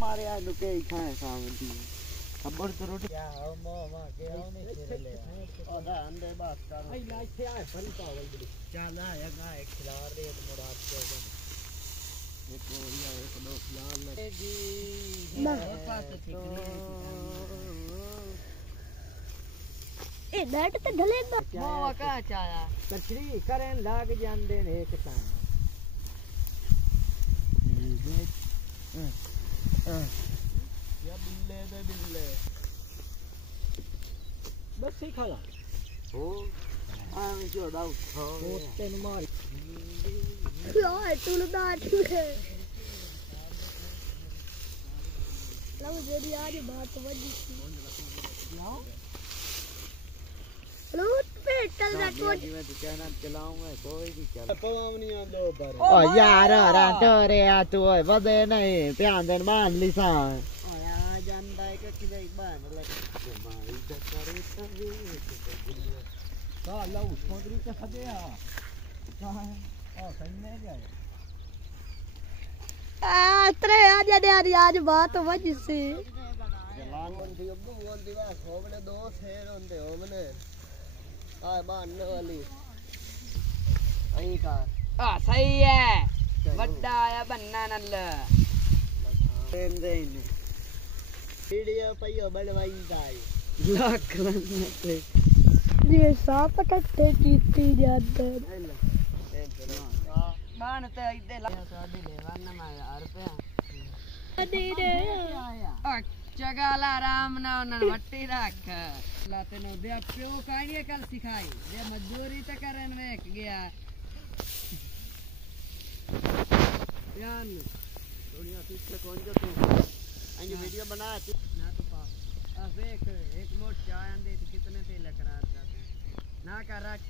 मारे आ नुके ही खाए सामने खबर तो रोटी क्या हो मामा के होने तेरे ले ओदा अंडे बात कर आई ना इथे आए फरी पावल बड़ी चल आया गा एक खिलाड़ दे एक मुराद को एक ओरिया एक दो लाल जी ना पास ठिकने ए नेट ते ढले ना मावा का चाया कचरी करें लाग जांदे ने एक ता या बिल्ले दे बिल्ले बस ही खाला हो आ जो डाउट हो तेन मार यार तू लगा ठुके लो जेडी आज बात वजी लाओ लूट पे चल जा तो मैं तो कहना चलाऊंगा कोई भी चल पवाम नहीं आंदो पर ओ यार रातो रे आ तू ओए वदे नहीं ध्यान दे मान लिसा ओया जानदा है कि किदे बान लग मारी दकरे तवे का लो सोदरी के सदे आ का है ओ कन्ने जाए त्रे आज बात वजी से जलान बंदी अब्बू बंदी वा खोबले दो शेर होंदे हो मने आ बान वाली अई का आ सही है बड़ा आया बन्ना नल प्रेम देन वीडियो पयो बनवाई दाई लाख लन्नते ये सांप टट्टे कीती जाते बाण ते इदे साडी लेवन में 1000 रुपया दे दे चगाला आराम ना उन्हें वट्टी रख लाते नो दे प्यो काई कल सिखाई दे मजदूरी तो करन वेख गया यान दुनिया पीछे कौन जो तू अंज वीडियो बना ना तो पा अब एक मोट चाय आंदे कितने तेल करार करते ना कर रख